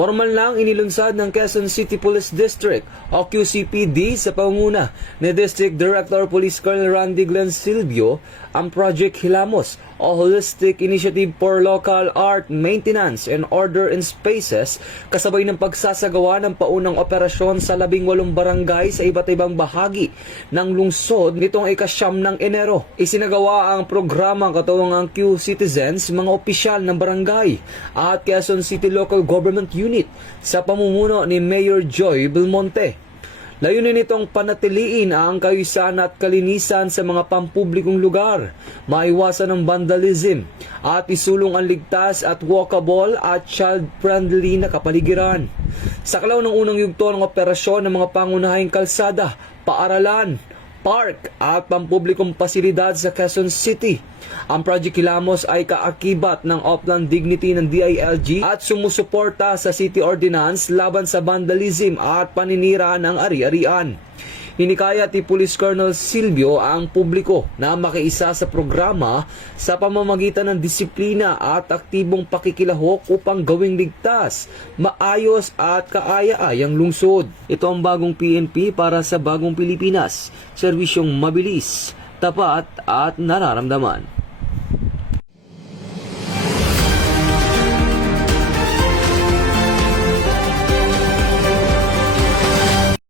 Formal lang inilunsad ng Quezon City Police District o QCPD sa pangunguna ni District Director Police Colonel Randy Glenn Silvio ang Project Hilamos o Holistic Initiative for Local Art Maintenance and Order in Spaces kasabay ng pagsasagawa ng paunang operasyon sa 18 barangay sa iba't ibang bahagi ng lungsod nitong ika-9 ng Enero. Isinagawa ang programang katuwang ang Q-Citizens, mga opisyal ng barangay at Quezon City Local Government Unit sa pamumuno ni Mayor Joy Belmonte. Layunin nitong panatiliin ang kaayusan at kalinisan sa mga pampublikong lugar, maiwasan ang vandalism, at isulong ang ligtas at walkable at child-friendly na kapaligiran. Sa kalaw ng unang yugto ng operasyon ng mga pangunahing kalsada, paaralan, park at pampublikong pasilidad sa Quezon City. Ang Project Hilamos ay kaakibat ng Upland Dignity ng DILG at sumusuporta sa City Ordinance laban sa vandalism at paninira ng ari-arian. Hinikayat ni Police Colonel Silvio ang publiko na makiisa sa programa sa pamamagitan ng disiplina at aktibong pakikilahok upang gawing ligtas, maayos at kaaya-ayang lungsod. Ito ang bagong PNP para sa bagong Pilipinas, serbisyong mabilis, tapat at nararamdaman.